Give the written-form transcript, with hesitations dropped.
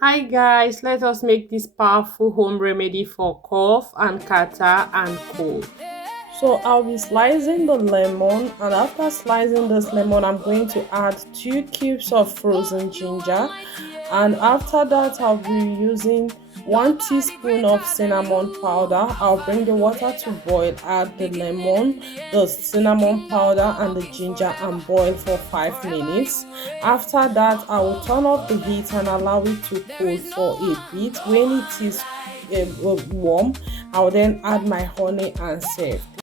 Hi guys, let us make this powerful home remedy for cough and catarrh and cold. So I'll be slicing the lemon, and after slicing this lemon I'm going to add 2 cubes of frozen ginger, and after that I'll be using 1 teaspoon of cinnamon powder. I'll bring the water to boil, add the lemon, the cinnamon powder and the ginger and boil for 5 minutes. After that I will turn off the heat and allow it to cool for a bit. When it is warm, I'll then add my honey and serve.